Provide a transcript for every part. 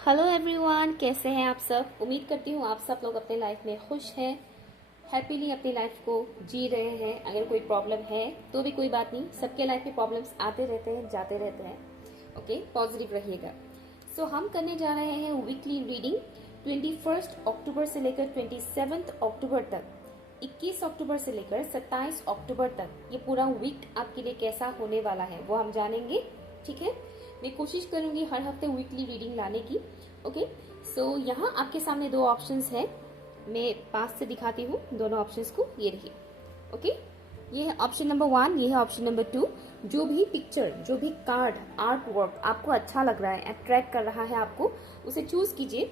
Hello everyone, कैसे हैं आप सब। उम्मीद करती हूँ आप सब लोग अपने लाइफ में खुश हैं, हैप्पीली अपनी लाइफ को जी रहे हैं। अगर कोई प्रॉब्लम है तो भी कोई बात नहीं, सबके लाइफ में प्रॉब्लम्स आते रहते हैं, जाते रहते हैं। ओके, पॉजिटिव रहिएगा। सो हम करने जा रहे हैं वीकली रीडिंग 21 अक्टूबर से लेकर 27 अक्टूबर तक, 21 अक्टूबर से लेकर 27 अक्टूबर तक ये पूरा वीक आपके लिए कैसा होने वाला है वो हम जानेंगे। ठीक है, मैं कोशिश करूंगी हर हफ्ते वीकली रीडिंग लाने की। ओके, सो यहाँ आपके सामने दो ऑप्शंस हैं, मैं पास से दिखाती हूँ दोनों ऑप्शंस को। ये रहिए। ओके, ये है ऑप्शन नंबर 1, ये है ऑप्शन नंबर 2। जो भी पिक्चर, जो भी कार्ड, आर्ट वर्क आपको अच्छा लग रहा है, अट्रैक्ट कर रहा है आपको, उसे चूज कीजिए।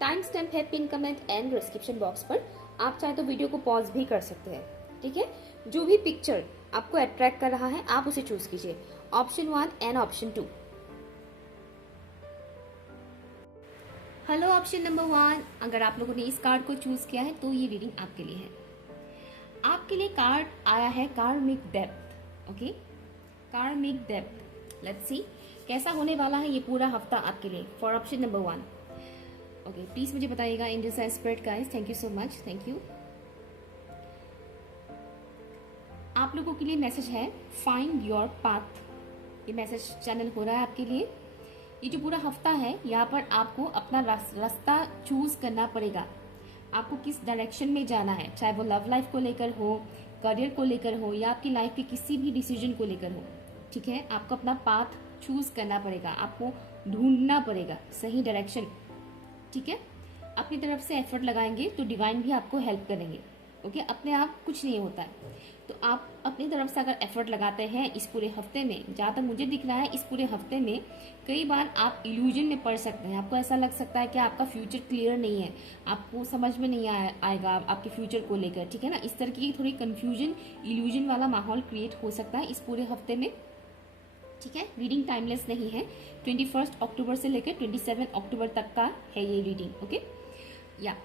टाइम स्टैम्प है pin comment and description box पर। आप चाहे तो वीडियो को पॉज भी कर सकते हैं। ठीक है, जो भी पिक्चर आपको अट्रैक्ट कर रहा है आप उसे चूज कीजिए, option 1 and option 2। Hello option number 1, अगर आप लोगों ने इस कार्ड को चूज किया है तो ये रीडिंग आपके लिए है। आपके लिए कार्ड आया है karmic depth. Okay, karmic depth. Let's see कैसा होने वाला है ये पूरा हफ्ता आपके लिए for option number 1। Okay, please मुझे बताइएगा angels and spirit guys, thank you so much, thank you. आप लोगों के लिए मैसेज है फाइंड योर पाथ। ये मैसेज चैनल हो रहा है आपके लिए। ये जो पूरा हफ्ता है यहाँ पर आपको अपना रास्ता चूज करना पड़ेगा। आपको किस डायरेक्शन में जाना है, चाहे वो लव लाइफ को लेकर हो, करियर को लेकर हो, या आपकी लाइफ के किसी भी डिसीजन को लेकर हो। ठीक है, आपको अपना पाथ चूज करना पड़ेगा, आपको ढूंढना पड़ेगा सही डायरेक्शन। ठीक है, अपनी तरफ से एफर्ट लगाएंगे तो डिवाइन भी आपको हेल्प करेंगे। ओके, अपने आप कुछ नहीं होता है, तो आप अपनी तरफ से अगर एफर्ट लगाते हैं इस पूरे हफ्ते में, जहाँ तक मुझे दिख रहा है इस पूरे हफ्ते में कई बार आप इल्यूजन में पड़ सकते हैं। आपको ऐसा लग सकता है कि आपका फ्यूचर क्लियर नहीं है, आपको समझ में नहीं आएगा आपके फ्यूचर को लेकर। ठीक है ना, इस तरह की थोड़ी कंफ्यूजन, इल्यूजन वाला माहौल क्रिएट हो सकता है इस पूरे हफ्ते में। ठीक है, रीडिंग टाइमलेस नहीं है, 21 अक्टूबर से लेकर 27 अक्टूबर तक का है ये रीडिंग। ओके, या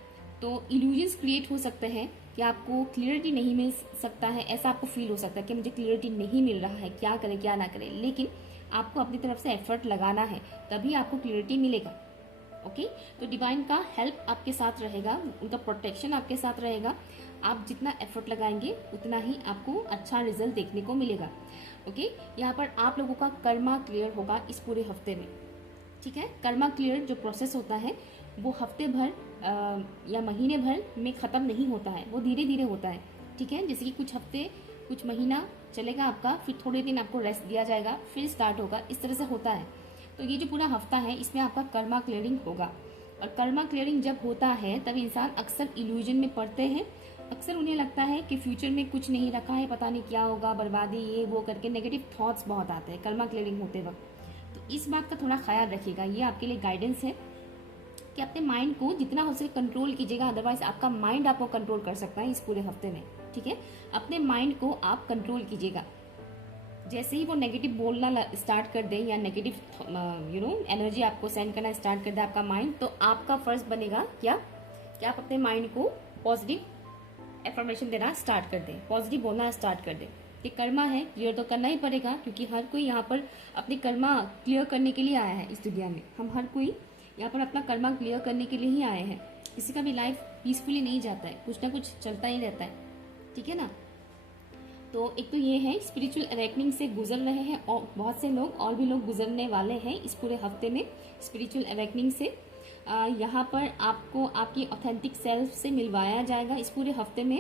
तो इल्यूजन्स क्रिएट हो सकते हैं कि आपको क्लियरिटी नहीं मिल सकता है, ऐसा आपको फील हो सकता है कि मुझे क्लियरिटी नहीं मिल रहा है, क्या करें क्या ना करें। लेकिन आपको अपनी तरफ से एफर्ट लगाना है, तभी आपको क्लियरिटी मिलेगा। ओके, तो डिवाइन का हेल्प आपके साथ रहेगा, उनका प्रोटेक्शन आपके साथ रहेगा। आप जितना एफर्ट लगाएंगे उतना ही आपको अच्छा रिजल्ट देखने को मिलेगा। ओके, यहाँ पर आप लोगों का कर्मा क्लियर होगा इस पूरे हफ्ते में। ठीक है, कर्मा क्लियर जो प्रोसेस होता है वो हफ्ते भर या महीने भर में ख़त्म नहीं होता है, वो धीरे धीरे होता है। ठीक है, जैसे कि कुछ हफ्ते, कुछ महीना चलेगा आपका, फिर थोड़े दिन आपको रेस्ट दिया जाएगा, फिर स्टार्ट होगा, इस तरह से होता है। तो ये जो पूरा हफ्ता है इसमें आपका कर्मा क्लियरिंग होगा। और कर्मा क्लियरिंग जब होता है तब इंसान अक्सर इल्यूजन में पड़ते हैं। अक्सर उन्हें लगता है कि फ्यूचर में कुछ नहीं रखा है, पता नहीं क्या होगा, बर्बादी, ये वो करके नेगेटिव थॉट्स बहुत आते हैं कर्मा क्लियरिंग होते वक्त। तो इस बात का थोड़ा ख्याल रखिएगा, ये आपके लिए गाइडेंस है कि अपने माइंड को जितना हो सके कंट्रोल कीजिएगा, अदरवाइज आपका माइंड आपको कंट्रोल कर सकता है इस पूरे हफ्ते में। ठीक है, अपने माइंड को आप कंट्रोल कीजिएगा। जैसे ही वो नेगेटिव बोलना स्टार्ट कर दे या नेगेटिव एनर्जी आपको सेंड करना स्टार्ट कर दे आपका माइंड, तो आपका फर्ज बनेगा क्या कि आप अपने माइंड को पॉजिटिव एफर्मेशन देना स्टार्ट कर दें, पॉजिटिव बोलना स्टार्ट कर दें कि कर्मा है क्लियर तो करना ही पड़ेगा, क्योंकि हर कोई यहाँ पर अपनी कर्मा क्लियर करने के लिए आया है इस दुनिया में। हम हर कोई यहाँ पर अपना कर्मा क्लियर करने के लिए ही आए हैं। किसी का भी लाइफ पीसफुली नहीं जाता है, कुछ ना कुछ चलता ही रहता है। ठीक है ना, तो एक तो ये है स्पिरिचुअल अवेकनिंग से गुजर रहे हैं और बहुत से लोग और भी लोग गुजरने वाले हैं इस पूरे हफ्ते में स्पिरिचुअल अवेकनिंग से। यहाँ पर आपको आपकी ऑथेंटिक सेल्फ से मिलवाया जाएगा इस पूरे हफ्ते में।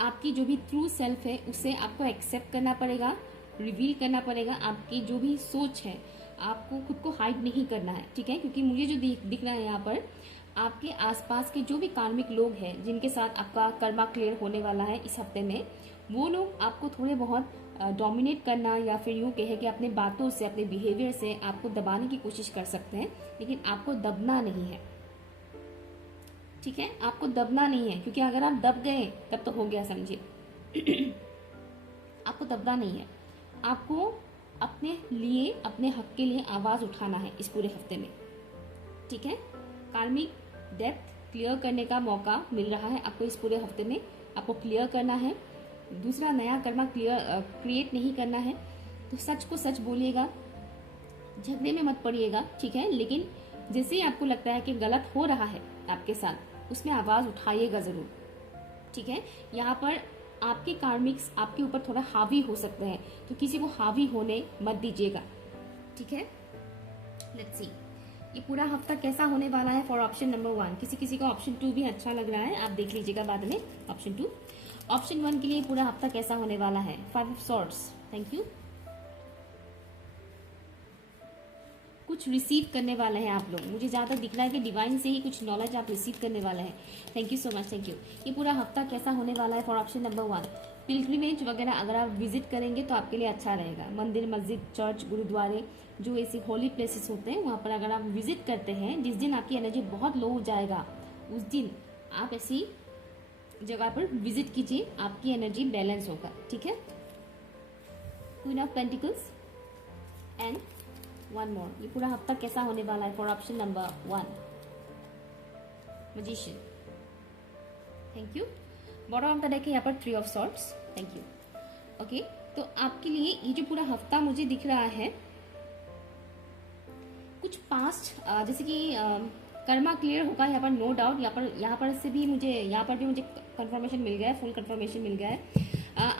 आपकी जो भी ट्रू सेल्फ है उसे आपको एक्सेप्ट करना पड़ेगा, रिवील करना पड़ेगा। आपकी जो भी सोच है आपको खुद को हाइड नहीं करना है। ठीक है, क्योंकि मुझे जो दिख रहा है यहाँ पर आपके आसपास के जो भी कार्मिक लोग हैं जिनके साथ आपका कर्मा क्लियर होने वाला है इस हफ्ते में, वो लोग आपको थोड़े बहुत डोमिनेट करना या फिर यूँ कहे कि अपने बातों से, अपने बिहेवियर से आपको दबाने की कोशिश कर सकते हैं, लेकिन आपको दबना नहीं है। ठीक है, आपको दबना नहीं है, क्योंकि अगर आप दब गए तब तो हो गया, समझिए। आपको दबना नहीं है, आपको अपने लिए, अपने हक के लिए आवाज़ उठाना है इस पूरे हफ्ते में। ठीक है, कार्मिक डेप्थ क्लियर करने का मौका मिल रहा है आपको इस पूरे हफ्ते में। आपको क्लियर करना है दूसरा नया कर्मा क्रिएट नहीं करना है तो सच को सच बोलिएगा, झगड़े में मत पड़िएगा, ठीक है। लेकिन जैसे ही आपको लगता है कि गलत हो रहा है आपके साथ, उसमें आवाज उठाइएगा जरूर, ठीक है। यहाँ पर आपके कार्मिक्स आपके ऊपर थोड़ा हावी हो सकते हैं, तो किसी को हावी होने मत दीजिएगा, ठीक है। लेट्स सी ये पूरा हफ्ता कैसा होने वाला है फॉर ऑप्शन नंबर 1। किसी किसी का ऑप्शन 2 भी अच्छा लग रहा है, आप देख लीजिएगा बाद में। ऑप्शन 2, ऑप्शन 1 के लिए पूरा हफ्ता कैसा होने वाला है। 5 ऑफ सॉर्ड्स, थैंक यू। कुछ रिसीव करने वाले हैं आप लोग, मुझे जहाँ तक दिख रहा है कि डिवाइन से ही कुछ नॉलेज आप रिसीव करने वाले हैं। Thank you so much, thank you. ये पूरा हफ्ता कैसा होने वाला है फॉर ऑप्शन नंबर 1। पिलग्रिमेज वगैरह अगर आप विजिट करेंगे तो आपके लिए अच्छा रहेगा। मंदिर, मस्जिद, चर्च, गुरुद्वारे, जो ऐसे होली प्लेसेस होते हैं वहाँ पर अगर आप विजिट करते हैं, जिस दिन आपकी एनर्जी बहुत लो हो जाएगा उस दिन आप ऐसी जगह पर विजिट कीजिए, आपकी एनर्जी बैलेंस होगा, ठीक है। क्वीन ऑफ पेंटिकल्स एंड 1 मोर। ये पूरा हफ्ता कैसा होने वाला है for option number 1। Magician, thank you. Bottom of the deck है यहाँ पर 3 of swords, thank you. Okay, तो आपके लिए ये जो पूरा हफ्ता मुझे दिख रहा है, कुछ पास्ट जैसे कि कर्मा क्लियर होगा यहाँ पर, नो डाउट। यहाँ पर भी मुझे कंफर्मेशन मिल गया है, फुल कंफर्मेशन मिल गया है।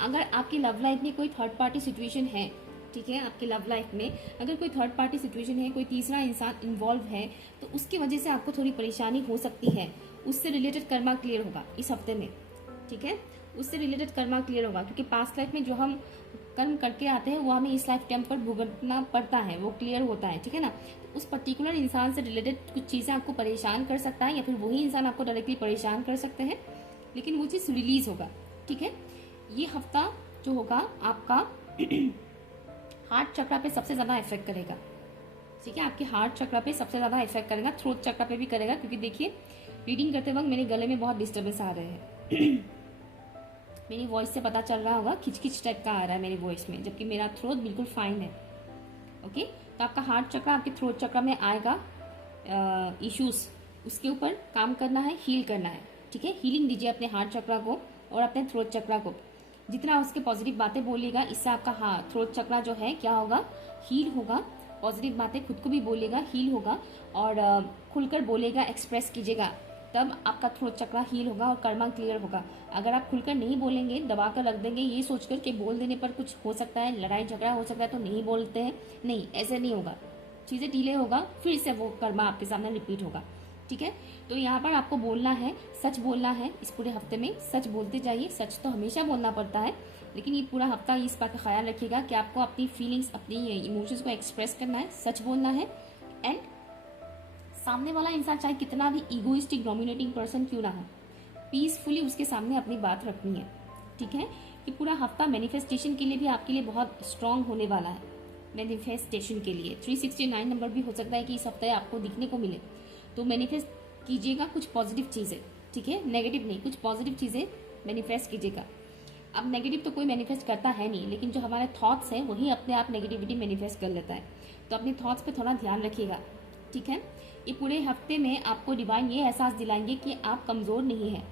अगर आपकी लव लाइफ में कोई थर्ड पार्टी सिचुएशन है, ठीक है, आपकी लव लाइफ में अगर कोई थर्ड पार्टी सिचुएशन है, कोई तीसरा इंसान इन्वॉल्व है, तो उसकी वजह से आपको थोड़ी परेशानी हो सकती है। उससे रिलेटेड कर्मा क्लियर होगा इस हफ्ते में, ठीक है। उससे रिलेटेड कर्मा क्लियर होगा, क्योंकि पास्ट लाइफ में जो हम कर्म करके आते हैं वो हमें इस लाइफ टाइम पर भुगतना पड़ता है, वो क्लियर होता है, ठीक है ना। तो उस पर्टिकुलर इंसान से रिलेटेड कुछ चीजें आपको परेशान कर सकता है, या फिर वही इंसान आपको डायरेक्टली परेशान कर सकते हैं, लेकिन वो चीज रिलीज होगा, ठीक है। ये हफ्ता जो होगा आपका हार्ट चक्रा पे सबसे ज्यादा इफेक्ट करेगा, ठीक है। आपके हार्ट चक्रा पे सबसे ज्यादा इफेक्ट करेगा, थ्रोट चक्रा पे भी करेगा, क्योंकि देखिए रीडिंग करते वक्त मेरे गले में बहुत डिस्टर्बेंस आ रहे हैं मेरी वॉइस से पता चल रहा होगा, खिचखिच टाइप का आ रहा है मेरी वॉइस में, जबकि मेरा थ्रोट बिल्कुल फाइन है। ओके, तो आपका हार्ट चक्र आपके थ्रोट चक्र में आएगा इश्यूज, उसके ऊपर काम करना है, हील करना है, ठीक है। हीलिंग दीजिए अपने हार्ट चक्र को और अपने थ्रोट चक्र को। जितना उसके पॉजिटिव बातें बोलिएगा, इससे आपका थ्रोट चक्र जो है क्या होगा, हील होगा। पॉजिटिव बातें खुद को भी बोलेगा, हील होगा, और खुलकर बोलेगा, एक्सप्रेस कीजिएगा, तब आपका थ्रोट चक्र हील होगा और कर्मा क्लियर होगा। अगर आप खुलकर नहीं बोलेंगे, दबा कर रख देंगे, ये सोचकर कि बोल देने पर कुछ हो सकता है, लड़ाई झगड़ा हो सकता है, तो नहीं बोलते हैं, नहीं, ऐसे नहीं होगा, चीजें डिले होगा, फिर से वो कर्मा आपके सामने रिपीट होगा, ठीक है। तो यहाँ पर आपको बोलना है, सच बोलना है। इस पूरे हफ्ते में सच बोलते जाइए। सच तो हमेशा बोलना पड़ता है, लेकिन ये पूरा हफ्ता इस बात का ख्याल रखिएगा कि आपको अपनी फीलिंग्स, अपनी इमोशंस को एक्सप्रेस करना है, सच बोलना है। एंड सामने वाला इंसान चाहे कितना भी इगोइस्टिक डोमिनेटिंग पर्सन क्यों ना हो, पीसफुली उसके सामने अपनी बात रखनी है, ठीक है। कि पूरा हफ्ता मैनिफेस्टेशन के लिए भी आपके लिए बहुत स्ट्रांग होने वाला है। मैनिफेस्टेशन के लिए 369 नंबर भी हो सकता है कि इस हफ्ते आपको दिखने को मिले, तो मैनिफेस्ट कीजिएगा कुछ पॉजिटिव चीजें, ठीक है, नेगेटिव नहीं, कुछ पॉजिटिव चीजें मैनिफेस्ट कीजिएगा। अब नेगेटिव तो कोई मैनिफेस्ट करता है नहीं, लेकिन जो हमारे थॉट्स हैं वही अपने आप नेगेटिविटी मैनिफेस्ट कर लेता है, तो अपने थॉट्स पे थोड़ा ध्यान रखिएगा, ठीक है। ये पूरे हफ्ते में आपको डिवाइन ये एहसास दिलाएंगे कि आप कमजोर नहीं हैं,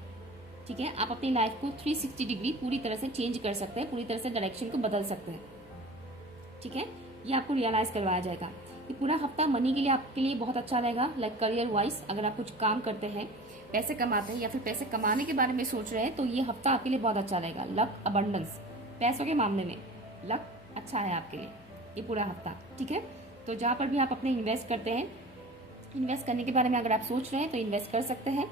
ठीक है। आप अपनी लाइफ को 360 डिग्री पूरी तरह से चेंज कर सकते हैं, पूरी तरह से डायरेक्शन को बदल सकते हैं, ठीक है। ये आपको रियलाइज करवाया जाएगा। ये पूरा हफ्ता मनी के लिए आपके लिए बहुत अच्छा रहेगा। लाइक करियर वाइज अगर आप कुछ काम करते हैं, पैसे कमाते हैं, या फिर पैसे कमाने के बारे में सोच रहे हैं, तो ये हफ्ता आपके लिए बहुत अच्छा रहेगा। लक, अबंडेंस, पैसों के मामले में लक अच्छा है आपके लिए ये पूरा हफ्ता, ठीक है। तो जहाँ पर भी आप अपने इन्वेस्ट करते हैं, इन्वेस्ट करने के बारे में अगर आप सोच रहे हैं तो इन्वेस्ट कर सकते हैं।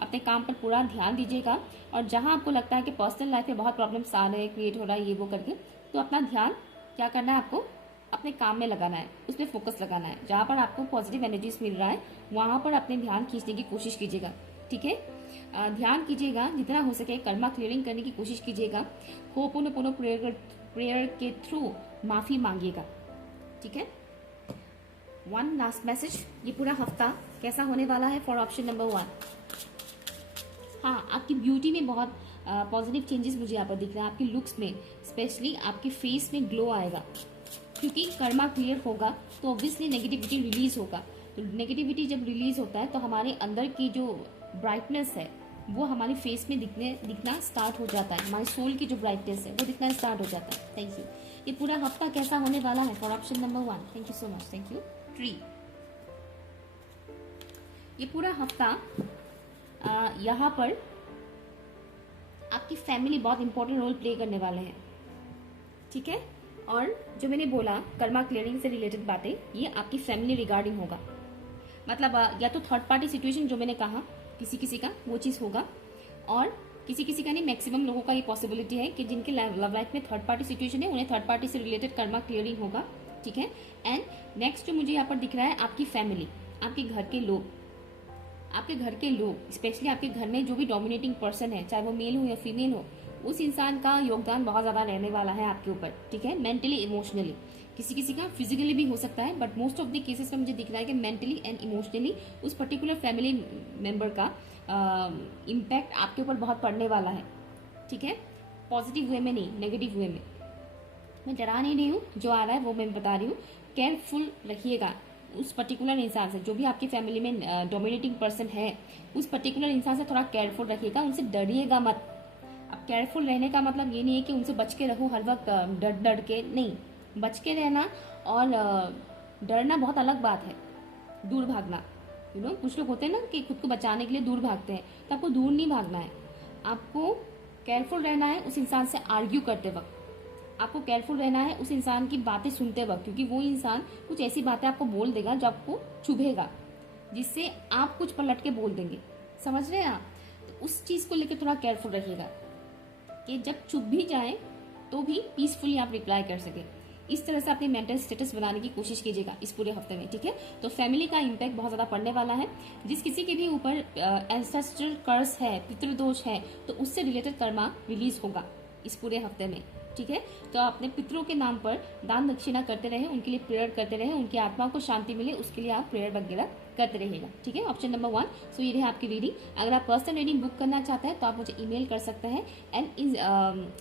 अपने काम पर पूरा ध्यान दीजिएगा, और जहां आपको लगता है कि पर्सनल लाइफ में बहुत प्रॉब्लम्स आ रहे हैं, क्रिएट हो रहा है, ये वो करके, तो अपना ध्यान क्या करना है, आपको अपने काम में लगाना है, उसमें फोकस लगाना है। जहां पर आपको पॉजिटिव एनर्जीज मिल रहा है वहां पर अपने ध्यान खींचने की कोशिश कीजिएगा, ठीक है। ध्यान कीजिएगा, जितना हो सके कर्मा क्लियरिंग करने की कोशिश कीजिएगा। होपोनोपोनो प्रेयर के थ्रू माफी मांगिएगा, ठीक है। 1 लास्ट मैसेज, ये पूरा हफ्ता कैसा होने वाला है फॉर ऑप्शन नंबर 1। हाँ, आपकी ब्यूटी में बहुत पॉजिटिव चेंजेस मुझे यहाँ पर दिख रहा है। आपकी लुक्स में, स्पेशली आपके फेस में ग्लो आएगा, क्योंकि कर्मा क्लियर होगा तो ऑब्वियसली नेगेटिविटी रिलीज होगा। तो नेगेटिविटी जब रिलीज होता है तो हमारे अंदर की जो ब्राइटनेस है, वो हमारे फेस में दिखना स्टार्ट हो जाता है, हमारे सोल की जो ब्राइटनेस है वो दिखना स्टार्ट हो जाता है। Thank you. ये पूरा हफ्ता कैसा होने वाला है for option number 1? Thank you so much, thank you. Tree, ये पूरा हफ्ता यहाँ पर आपकी फैमिली बहुत इंपॉर्टेंट रोल प्ले करने वाले हैं, ठीक है। और जो मैंने बोला कर्मा क्लियरिंग से रिलेटेड बातें, ये आपकी फैमिली रिगार्डिंग होगा। मतलब या तो थर्ड पार्टी सिचुएशन जो मैंने कहा किसी किसी का वो चीज़ होगा, और किसी किसी का नहीं, मैक्सिमम लोगों का ये पॉसिबिलिटी है कि जिनके लव लाइफ में थर्ड पार्टी सिचुएशन है उन्हें थर्ड पार्टी से रिलेटेड कर्मा क्लियरिंग होगा, ठीक है। एंड नेक्स्ट जो मुझे यहाँ पर दिख रहा है, आपकी फैमिली, आपके घर के लोग, आपके घर के लोग स्पेशली आपके घर में जो भी डोमिनेटिंग पर्सन है, चाहे वो मेल हो या फीमेल हो, उस इंसान का योगदान बहुत ज्यादा रहने वाला है आपके ऊपर, ठीक है। मेंटली, इमोशनली, किसी किसी का फिजिकली भी हो सकता है, but most of the cases में मुझे दिख रहा है कि मेंटली एंड इमोशनली उस पर्टिकुलर फैमिली मेंबर का इम्पैक्ट आपके ऊपर बहुत पड़ने वाला है, ठीक है। पॉजिटिव वे में नहीं, नेगेटिव वे में। मैं डरा नहीं रही हूँ, जो आ रहा है वो मैं बता रही हूँ। केयरफुल रखिएगा उस पर्टिकुलर इंसान से, जो भी आपकी फैमिली में डोमिनेटिंग पर्सन है, उस पर्टिकुलर इंसान से थोड़ा केयरफुल रखिएगा, उनसे डरिएगा मत। अब केयरफुल रहने का मतलब ये नहीं है कि उनसे बच के रहो हर वक्त डर डर के, नहीं। बच के रहना और डरना बहुत अलग बात है, दूर भागना। कुछ लोग होते हैं ना कि खुद को बचाने के लिए दूर भागते हैं, तो आपको दूर नहीं भागना है, आपको केयरफुल रहना है उस इंसान से आर्ग्यू करते वक्त, आपको केयरफुल रहना है उस इंसान की बातें सुनते वक्त, क्योंकि वो इंसान कुछ ऐसी बातें आपको बोल देगा जो आपको चुभेगा, जिससे आप कुछ पलट के बोल देंगे, समझ रहे हैं आप। तो उस चीज को लेकर थोड़ा केयरफुल रहिएगा कि जब चुप भी जाए तो भी पीसफुली आप रिप्लाई कर सके। इस तरह से अपनी मेंटल स्टेटस बनाने की कोशिश कीजिएगा इस पूरे हफ्ते में, ठीक है। तो फैमिली का इम्पैक्ट बहुत ज्यादा पड़ने वाला है। जिस किसी के भी ऊपर एंसेस्ट्रल कर्स है, पितृदोष है, तो उससे रिलेटेड कर्मा रिलीज होगा इस पूरे हफ्ते में, ठीक है। तो अपने पितरों के नाम पर दान दक्षिणा करते रहे, उनके लिए प्रेयर करते रहे, उनकी आत्मा को शांति मिले, उसके लिए आप प्रेयर वगैरह करते रहिएगा, ठीक है। Option number 1। सो ये रहे आपकी रीडिंग। अगर आप पर्सनल रीडिंग बुक करना चाहते हैं तो आप मुझे ईमेल कर सकते हैं,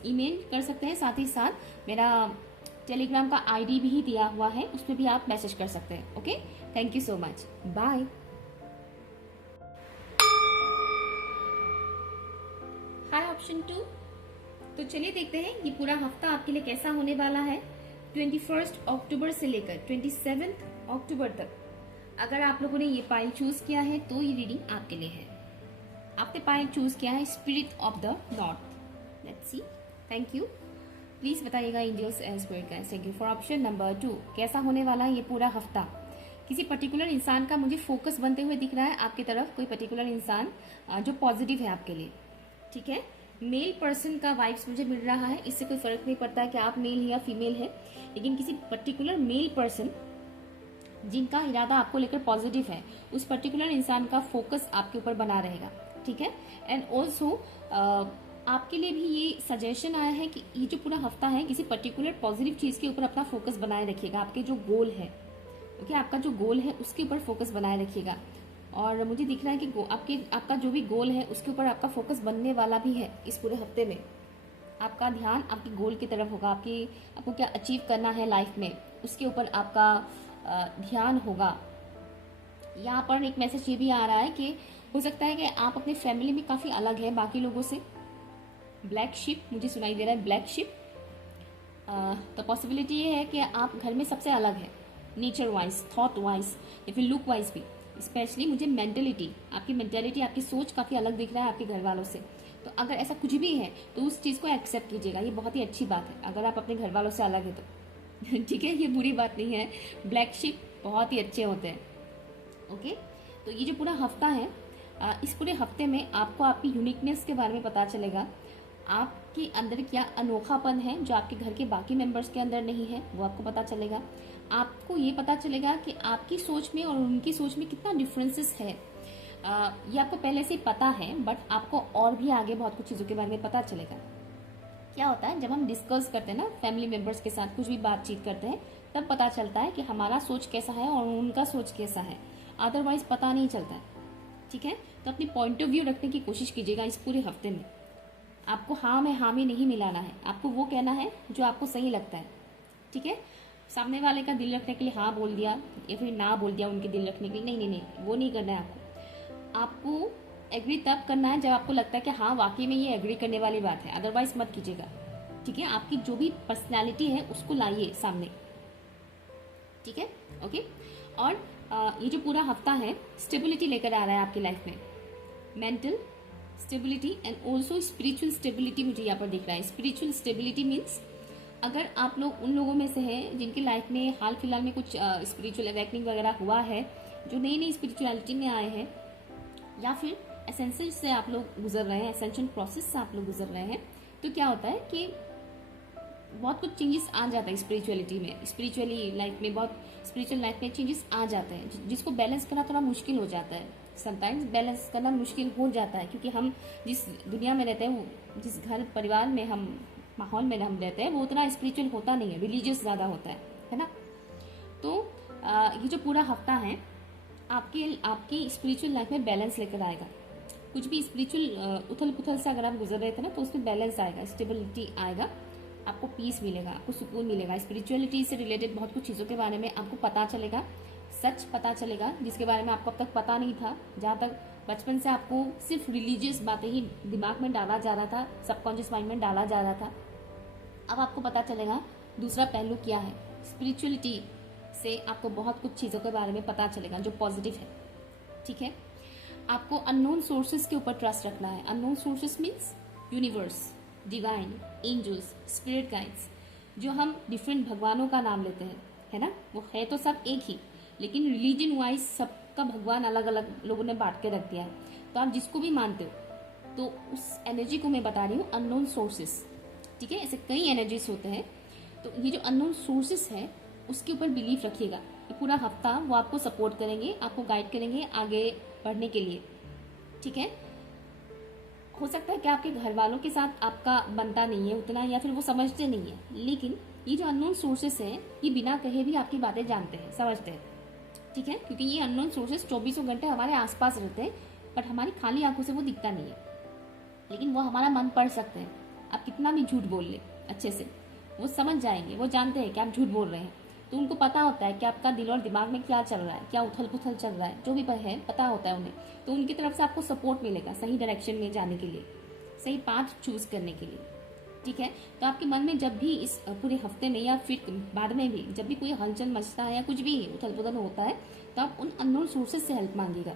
ईमेल कर सकते हैं। साथ ही साथ मेरा टेलीग्राम का आईडी भी दिया हुआ है, उसमें भी आप मैसेज कर सकते हैं। Okay, thank you so much, bye. Hi option 2। तो चलिए देखते हैं ये पूरा हफ्ता आपके लिए कैसा होने वाला है 21 अक्टूबर से लेकर 27 अक्टूबर तक। अगर आप लोगों ने ये पाइल चूज किया है तो ये रीडिंग आपके लिए है। आपने पाइल चूज किया है spirit of the north. Let's see, thank you. Please बताइएगा angels and spirit guides. Thank you for option number 2। कैसा होने वाला है ये पूरा हफ्ता? किसी पर्टिकुलर इंसान का मुझे फोकस बनते हुए दिख रहा है आपकी तरफ, कोई पर्टिकुलर इंसान जो पॉजिटिव है आपके लिए, ठीक है। मेल पर्सन का वाइब्स मुझे मिल रहा है, इससे कोई फर्क नहीं पड़ता है कि आप मेल है या फीमेल है, लेकिन किसी पर्टिकुलर मेल पर्सन जिनका इरादा आपको लेकर पॉजिटिव है, उस पर्टिकुलर इंसान का फोकस आपके ऊपर बना रहेगा, ठीक है। एंड ऑल्सो आपके लिए भी ये सजेशन आया है कि ये जो पूरा हफ्ता है किसी पर्टिकुलर पॉजिटिव चीज के ऊपर अपना फोकस बनाए रखिएगा। आपके जो गोल है, ओके, आपका जो गोल है उसके ऊपर फोकस बनाए रखिएगा। और मुझे दिख रहा है कि आपका जो भी गोल है उसके ऊपर आपका फोकस बनने वाला भी है इस पूरे हफ्ते में। आपका ध्यान आपके गोल की तरफ होगा, आपको क्या अचीव करना है लाइफ में उसके ऊपर आपका ध्यान होगा। यहाँ पर एक मैसेज ये भी आ रहा है कि हो सकता है कि आप अपने फैमिली में काफी अलग है बाकी लोगों से। ब्लैक शिप मुझे सुनाई दे रहा है, ब्लैक शिप। तो पॉसिबिलिटी ये है कि आप घर में सबसे अलग है, नेचर वाइज, थॉट वाइज या फिर लुक वाइज भी। स्पेशली मुझे मेंटेलिटी, आपकी सोच काफी अलग दिख रहा है आपके घर वालों से। तो अगर ऐसा कुछ भी है तो उस चीज को एक्सेप्ट कीजिएगा, ये बहुत ही अच्छी बात है अगर आप अपने घर वालों से अलग है तो ठीक है, ये बुरी बात नहीं है। ब्लैक शिप बहुत ही अच्छे होते हैं, ओके। तो ये जो पूरा हफ्ता है, इस पूरे हफ्ते में आपको आपकी यूनिकनेस के बारे में पता चलेगा। आपके अंदर क्या अनोखापन है जो आपके घर के बाकी मेंबर्स के अंदर नहीं है, वो आपको पता चलेगा। आपको ये पता चलेगा कि आपकी सोच में और उनकी सोच में कितना डिफरेंसेस है। ये आपको पहले से ही पता है, बट आपको और भी आगे बहुत कुछ चीज़ों के बारे में पता चलेगा। क्या होता है जब हम डिस्कस करते हैं ना फैमिली मेंबर्स के साथ, कुछ भी बातचीत करते हैं, तब पता चलता है कि हमारा सोच कैसा है और उनका सोच कैसा है, अदरवाइज पता नहीं चलता है, ठीक है। तो अपनी पॉइंट ऑफ व्यू रखने की कोशिश कीजिएगा इस पूरे हफ्ते में। आपको हाँ में हाँ में नहीं मिलाना है, आपको वो कहना है जो आपको सही लगता है, ठीक है। सामने वाले का दिल रखने के लिए हाँ बोल दिया या फिर ना बोल दिया उनके दिल रखने के लिए, नहीं नहीं नहीं, वो नहीं करना है आपको एग्री तब करना है जब आपको लगता है कि हाँ वाकई में ये एग्री करने वाली बात है, अदरवाइज मत कीजिएगा। ठीक है, आपकी जो भी पर्सनैलिटी है उसको लाइए सामने। ठीक है, ओके। और ये जो पूरा हफ्ता है स्टेबिलिटी लेकर आ रहा है आपकी लाइफ में, mental stability and also spiritual stability मुझे यहाँ पर दिख रहा है। स्पिरिचुअल स्टेबिलिटी मीन्स अगर आप लोग उन लोगों में से हैं जिनकी लाइफ में हाल फिलहाल में कुछ स्पिरिचुअल अवेकनिंग वगैरह हुआ है, जो नई नई स्पिरिचुअलिटी में आए हैं, या फिर एसेंशियल से आप लोग गुजर रहे हैं, एसेंशियल प्रोसेस से आप लोग गुजर रहे हैं, तो क्या होता है कि बहुत कुछ चेंजेस आ जाता है स्पिरिचुअलिटी में, स्पिरिचुअली लाइफ में बहुत स्पिरिचुअल लाइफ में चेंजेस आ जाते हैं, जिसको बैलेंस करना थोड़ा मुश्किल हो जाता है। समटाइम्स बैलेंस करना मुश्किल हो जाता है क्योंकि हम जिस दुनिया में रहते हैं, जिस घर परिवार में हम माहौल में हम रहते हैं, वो उतना स्पिरिचुअल होता नहीं है, रिलीजियस ज़्यादा होता है ना। तो ये जो पूरा हफ्ता है आपकी स्पिरिचुअल लाइफ में बैलेंस लेकर आएगा। कुछ भी स्पिरिचुअल उथल पुथल से अगर आप गुजर रहे थे ना, तो उसमें बैलेंस आएगा, स्टेबिलिटी आएगा, आपको पीस मिलेगा, आपको सुकून मिलेगा। स्पिरिचुअलिटी से रिलेटेड बहुत कुछ चीज़ों के बारे में आपको पता चलेगा, सच पता चलेगा जिसके बारे में आपको अब तक पता नहीं था। जहाँ तक बचपन से आपको सिर्फ रिलीजियस बातें ही दिमाग में डाला जा रहा था, सबकॉन्शियस माइंड में डाला जा रहा था, अब आपको पता चलेगा दूसरा पहलू क्या है। स्पिरिचुअलिटी से आपको बहुत कुछ चीज़ों के बारे में पता चलेगा जो पॉजिटिव है। ठीक है, आपको अननोन सोर्सेज के ऊपर ट्रस्ट रखना है। Unknown sources means universe, divine, angels, spirit guides, जो हम डिफरेंट भगवानों का नाम लेते हैं, है ना। वो है तो सब एक ही, लेकिन रिलीजन वाइज सबका भगवान अलग अलग लोगों ने बांट के रख दिया है। तो आप जिसको भी मानते हो, तो उस एनर्जी को मैं बता रही हूँ अननोन सोर्सेस। ठीक है, ऐसे कई एनर्जीज होते हैं, तो ये जो अननोन सोर्सेस है उसके ऊपर बिलीफ रखिएगा। ये पूरा हफ्ता वो आपको सपोर्ट करेंगे, आपको गाइड करेंगे आगे बढ़ने के लिए। ठीक है, हो सकता है कि आपके घर वालों के साथ आपका बनता नहीं है उतना, या फिर वो समझते नहीं है, लेकिन ये जो अननोन सोर्सेस हैं ये बिना कहे भी आपकी बातें जानते हैं, समझते हैं। ठीक है, क्योंकि ये अननोन सोर्सेस 24 घंटे हमारे आसपास रहते हैं, बट हमारी खाली आंखों से वो दिखता नहीं है, लेकिन वो हमारा मन पढ़ सकते हैं। आप कितना भी झूठ बोल ले अच्छे से, वो समझ जाएंगे, वो जानते हैं कि आप झूठ बोल रहे हैं। तो उनको पता होता है कि आपका दिल और दिमाग में क्या चल रहा है, क्या उथल पुथल चल रहा है, जो भी है पता होता है उन्हें। तो उनकी तरफ से आपको सपोर्ट मिलेगा सही डायरेक्शन में जाने के लिए, सही पाथ चूज करने के लिए। ठीक है, तो आपके मन में जब भी इस पूरे हफ्ते में या फिर बाद में भी जब भी कोई हलचल मचता है या कुछ भी उथल पुथल होता है, तो आप उन अननोन सोर्सेज से हेल्प मांगिएगा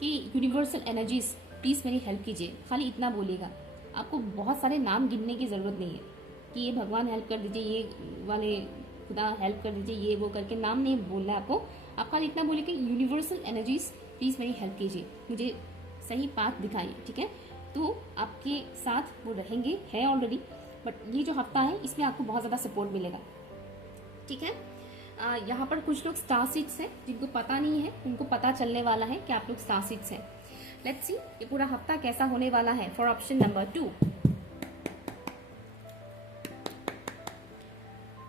कि यूनिवर्सल एनर्जीज प्लीज़ मेरी हेल्प कीजिए। खाली इतना बोलिएगा, आपको बहुत सारे नाम गिनने की ज़रूरत नहीं है कि ये भगवान हेल्प कर दीजिए, ये वाले खुदा हेल्प कर दीजिए, ये वो करके नाम नहीं बोलना है आपको। आप खाली इतना बोलिए कि यूनिवर्सल एनर्जीज प्लीज़ मेरी हेल्प कीजिए, मुझे सही पाथ दिखाइए। ठीक है, तो आपके साथ वो रहेंगे, है ऑलरेडी, बट ये जो हफ्ता है इसमें आपको बहुत ज़्यादा सपोर्ट मिलेगा। ठीक है, यहाँ पर कुछ लोग स्टार सीड्स हैं, जिनको पता नहीं है उनको पता चलने वाला है कि आप लोग स्टार सीड्स हैं। लेट्स सी ये पूरा हफ्ता कैसा होने वाला है फॉर ऑप्शन नंबर 2।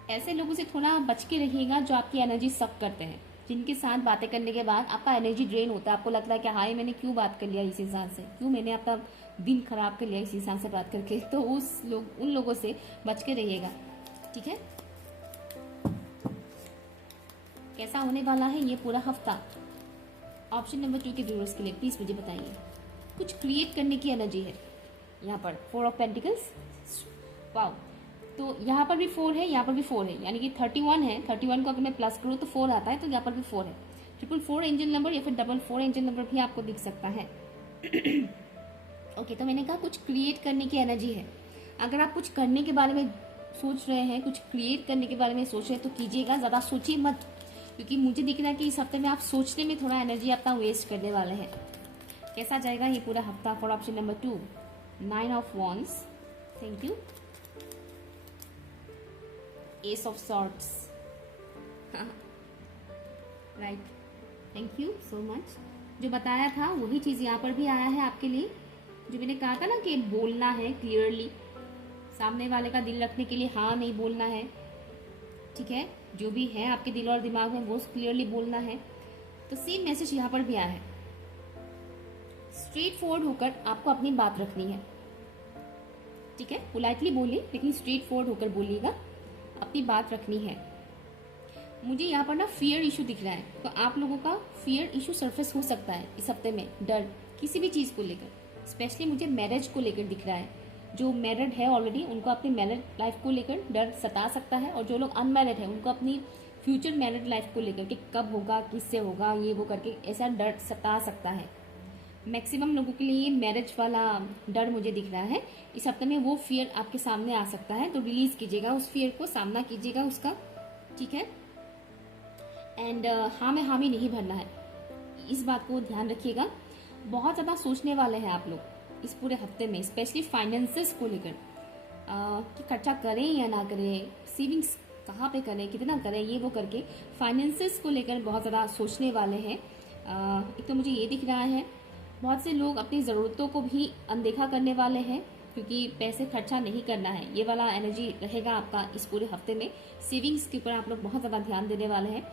ऐसे लोगों से थोड़ा बच के रहिएगा जो आपकी एनर्जी सक करते हैं, जिनके साथ बातें करने के बाद आपका एनर्जी ड्रेन होता है, आपको लगता है कि हाय मैंने क्यों बात कर लिया इस इंसान से, क्यों मैंने अपना दिन खराब कर लिया इस इंसान से बात करके। तो उन लोगों से बच के रहिएगा। ठीक है, कैसा होने वाला है ये पूरा हफ्ता ऑप्शन नंबर 2 के व्यूअर्स के लिए प्लीज मुझे बताइए। कुछ क्रिएट करने की एनर्जी है यहाँ पर, 4 ऑफ पेंटिकल्स, वाओ। तो यहाँ पर भी 4 है, यहाँ पर भी 4 है, यानी कि 31 है। 31 को अगर मैं प्लस करूँ तो 4 आता है, तो यहाँ पर भी 4 है। 444 एंजल नंबर या फिर 44 एंजल नंबर भी आपको दिख सकता है। ओके, तो मैंने कहा कुछ क्रिएट करने की एनर्जी है। अगर आप कुछ करने के बारे में सोच रहे हैं, कुछ क्रिएट करने के बारे में सोच रहे हैं, तो कीजिएगा, ज़्यादा सोचिए मत, क्योंकि मुझे दिख रहा है कि इस हफ्ते में आप सोचने में थोड़ा एनर्जी अपना वेस्ट करने वाले हैं। कैसा जाएगा ये पूरा हफ्ता for option number 2? 9 of wands, thank you. Ace of swords, right, thank you so much. जो बताया था वही चीज़ यहाँ पर भी आया है आपके लिए। जो मैंने कहा था ना कि बोलना है क्लियरली, सामने वाले का दिल रखने के लिए हाँ नहीं बोलना है। ठीक है, जो भी है आपके दिल और दिमाग में वो क्लियरली बोलना है। तो सेम मैसेज यहाँ पर भी आया है। स्ट्रेट फॉरवर्ड होकर आपको अपनी बात रखनी है। ठीक है, पोलाइटली बोलिए लेकिन स्ट्रेट फॉरवर्ड होकर बोलिएगा, अपनी बात रखनी है। मुझे यहाँ पर ना फियर इशू दिख रहा है, तो आप लोगों का फियर इशू सरफेस हो सकता है इस हफ्ते में, डर, किसी भी चीज़ को लेकर। स्पेशली मुझे मैरिज को लेकर दिख रहा है, जो मैरिड है ऑलरेडी उनको अपनी मैरिड लाइफ को लेकर डर सता सकता है, और जो लोग अनमैरिड है उनको अपनी फ्यूचर मैरिड लाइफ को लेकर कि कब होगा, किससे होगा, ये वो करके ऐसा डर सता सकता है। मैक्सिमम लोगों के लिए मैरिज वाला डर मुझे दिख रहा है। इस हफ्ते में वो फियर आपके सामने आ सकता है, तो रिलीज कीजिएगा उस फियर को, सामना कीजिएगा उसका, ठीक है। एंड हाँ में हामी नहीं भरना है, इस बात को ध्यान रखिएगा। बहुत ज़्यादा सोचने वाले हैं आप लोग इस पूरे हफ्ते में, स्पेशली फाइनेंसेस को लेकर कि खर्चा करें या ना करें, सेविंग्स कहाँ पे करें, कितना करें, ये वो करके फाइनेंसेस को लेकर बहुत ज़्यादा सोचने वाले हैं। एक तो मुझे ये दिख रहा है बहुत से लोग अपनी ज़रूरतों को भी अनदेखा करने वाले हैं, क्योंकि पैसे खर्चा नहीं करना है, ये वाला एनर्जी रहेगा आपका इस पूरे हफ्ते में। सेविंग्स के ऊपर आप लोग बहुत ज़्यादा ध्यान देने वाले हैं।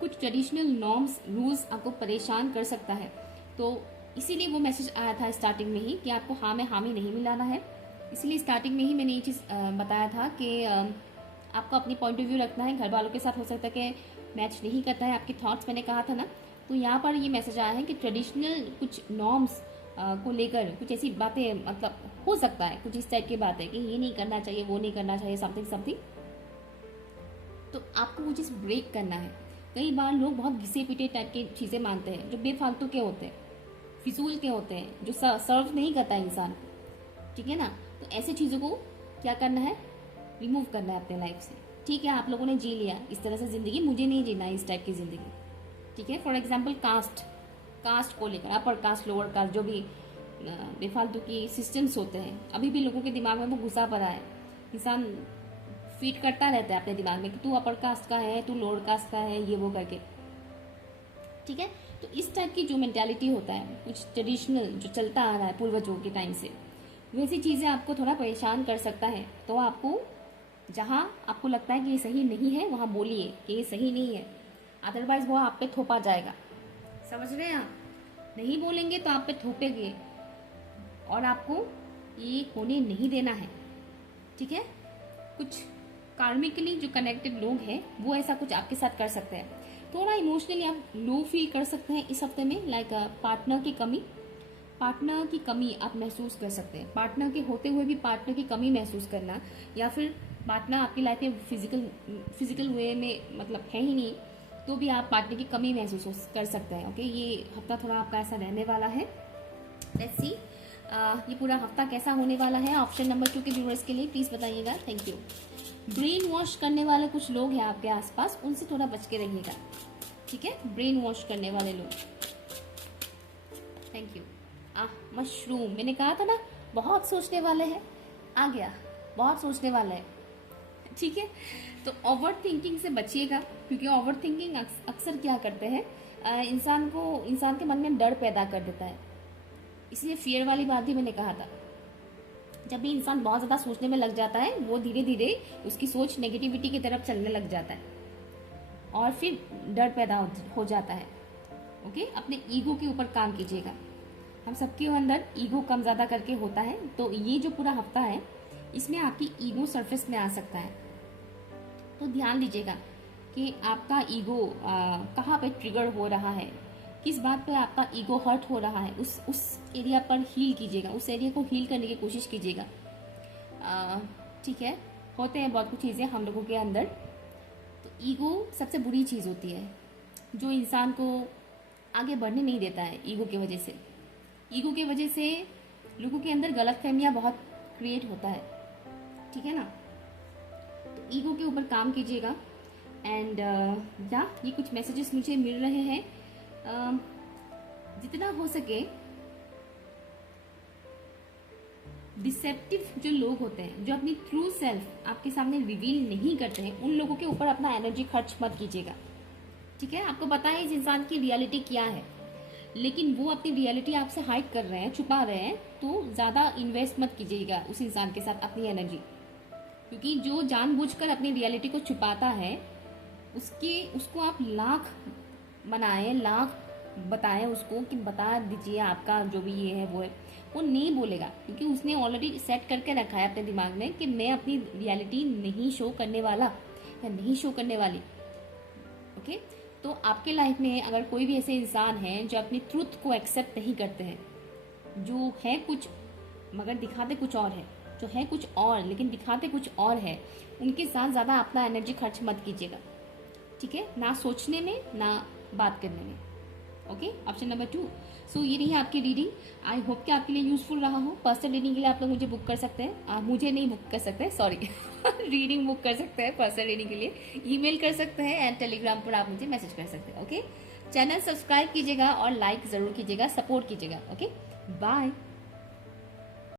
कुछ ट्रेडिशनल नॉर्म्स रूल्स आपको परेशान कर सकता है, तो इसीलिए वो मैसेज आया था स्टार्टिंग में ही कि आपको हाँ में हामी नहीं मिलाना है। इसीलिए स्टार्टिंग में ही मैंने ये चीज़ बताया था कि आपको अपनी पॉइंट ऑफ व्यू रखना है। घर वालों के साथ हो सकता है कि मैच नहीं करता है आपके थॉट्स, मैंने कहा था ना। तो यहाँ पर ये मैसेज आया है कि ट्रेडिशनल कुछ नॉर्म्स को लेकर कुछ ऐसी बातें, मतलब हो सकता है कुछ इस टाइप की बातें कि ये नहीं करना चाहिए, वो नहीं करना चाहिए, समथिंग समथिंग, तो आपको वो चीज़ ब्रेक करना है। कई बार लोग बहुत घिसे पीटे टाइप की चीज़ें मानते हैं, जो बेफालतू के होते हैं, फिजूल के होते हैं, जो सर्व नहीं करता इंसान को, ठीक है ना। तो ऐसे चीज़ों को क्या करना है, रिमूव करना है अपने लाइफ से, ठीक है। आप लोगों ने जी लिया इस तरह से ज़िंदगी, मुझे नहीं जीना है इस टाइप की ज़िंदगी, ठीक है। फॉर एग्जाम्पल कास्ट को लेकर, अपर कास्ट, लोअर कास्ट, जो भी बेफालतू की सिस्टम्स होते हैं, अभी भी लोगों के दिमाग में वो घुसा पड़ा है। इंसान फीड करता रहता है अपने दिमाग में कि तू अपर कास्ट का है, तू लोअर कास्ट का है, ये वो करके, ठीक है। तो इस टाइप की जो मेंटालिटी होता है, कुछ ट्रेडिशनल जो चलता आ रहा है पूर्वजों के टाइम से, वैसी चीज़ें आपको थोड़ा परेशान कर सकता है। तो आपको जहाँ आपको लगता है कि ये सही नहीं है, वहाँ बोलिए कि ये सही नहीं है, अदरवाइज वो आप पे थोपा जाएगा। समझ रहे हैं आप? नहीं बोलेंगे तो आप पे थोपेंगे, और आपको ये होने नहीं देना है, ठीक है। कुछ कार्मिकली जो कनेक्टेड लोग हैं वो ऐसा कुछ आपके साथ कर सकते हैं। थोड़ा इमोशनली आप लो फील कर सकते हैं इस हफ्ते में, लाइक पार्टनर की कमी आप महसूस कर सकते हैं। पार्टनर के होते हुए भी पार्टनर की कमी महसूस करना, या फिर पार्टनर आपकी लाइफ में फिजिकल वे में मतलब है ही नहीं, तो भी आप पार्टनर की कमी महसूस कर सकते हैं। ओके, ये हफ्ता थोड़ा आपका ऐसा रहने वाला है। लेट्स सी ये पूरा हफ्ता कैसा होने वाला है। ऑप्शन नंबर 2 के व्यूअर्स के लिए प्लीज़ बताइएगा। Thank you. ब्रेन वॉश करने वाले कुछ लोग हैं आपके आसपास, उनसे थोड़ा बच के रहिएगा, ठीक है। ब्रेन वॉश करने वाले लोग, थैंक यू। मशरूम, मैंने कहा था ना बहुत सोचने वाले हैं, आ गया, बहुत सोचने वाला है, ठीक है। तो ओवर थिंकिंग से बचिएगा, क्योंकि ओवर थिंकिंग अक्सर क्या करते हैं, इंसान के मन में डर पैदा कर देता है। इसलिए फियर वाली बात भी मैंने कहा था, जब भी इंसान बहुत ज़्यादा सोचने में लग जाता है, वो धीरे धीरे उसकी सोच नेगेटिविटी की तरफ चलने लग जाता है, और फिर डर पैदा हो जाता है। ओके, अपने ईगो के ऊपर काम कीजिएगा। हम सबके अंदर ईगो कम ज़्यादा करके होता है, तो ये जो पूरा हफ्ता है इसमें आपकी ईगो सरफेस में आ सकता है। तो ध्यान दीजिएगा कि आपका ईगो कहाँ पे ट्रिगर हो रहा है, किस बात पे आपका ईगो हर्ट हो रहा है, उस एरिया पर हील कीजिएगा, उस एरिया को हील करने की कोशिश कीजिएगा, ठीक है। होते हैं बहुत कुछ चीज़ें हम लोगों के अंदर, तो ईगो सबसे बुरी चीज़ होती है, जो इंसान को आगे बढ़ने नहीं देता है। ईगो की वजह से लोगों के अंदर गलतफहमियां बहुत क्रिएट होता है, ठीक है ना। तो ईगो के ऊपर काम कीजिएगा। एंड ये कुछ मैसेजेस मुझे मिल रहे हैं, जितना हो सके डिसेप्टिव जो लोग होते हैं, जो अपनी ट्रू सेल्फ आपके सामने रिवील नहीं करते हैं, उन लोगों के ऊपर अपना एनर्जी खर्च मत कीजिएगा, ठीक है। आपको पता है इस इंसान की रियलिटी क्या है, लेकिन वो अपनी रियलिटी आपसे हाइड कर रहे हैं, छुपा रहे हैं, तो ज़्यादा इन्वेस्ट मत कीजिएगा उस इंसान के साथ अपनी एनर्जी, क्योंकि जो जानबूझकर अपनी रियलिटी को छुपाता है उसको आप लाख मनाएं, लाख बताएं उसको कि बता दीजिए आपका जो भी ये है वो है, वो नहीं बोलेगा, क्योंकि उसने ऑलरेडी सेट करके रखा है अपने दिमाग में कि मैं अपनी रियलिटी नहीं शो करने वाला या नहीं शो करने वाली। ओके, तो आपके लाइफ में अगर कोई भी ऐसे इंसान हैं जो अपनी ट्रूथ को एक्सेप्ट नहीं करते हैं, जो है कुछ मगर दिखाते कुछ और है, जो है कुछ और लेकिन दिखाते कुछ और है, उनके साथ ज़्यादा अपना एनर्जी खर्च मत कीजिएगा, ठीक है, ना सोचने में ना बात करने में। Okay, option number 2। सो ये रही आपकी रीडिंग। आई होप कि आपके लिए यूजफुल रहा हो। पर्सनल रीडिंग के लिए आप लोग मुझे बुक कर सकते हैं, मुझे नहीं बुक कर सकते, सॉरी रीडिंग बुक कर सकते हैं पर्सनल रीडिंग के लिए, ईमेल कर सकते हैं एंड टेलीग्राम पर आप मुझे मैसेज कर सकते हैं। ओके, चैनल सब्सक्राइब कीजिएगा और लाइक ज़रूर कीजिएगा, सपोर्ट कीजिएगा। Okay, bye.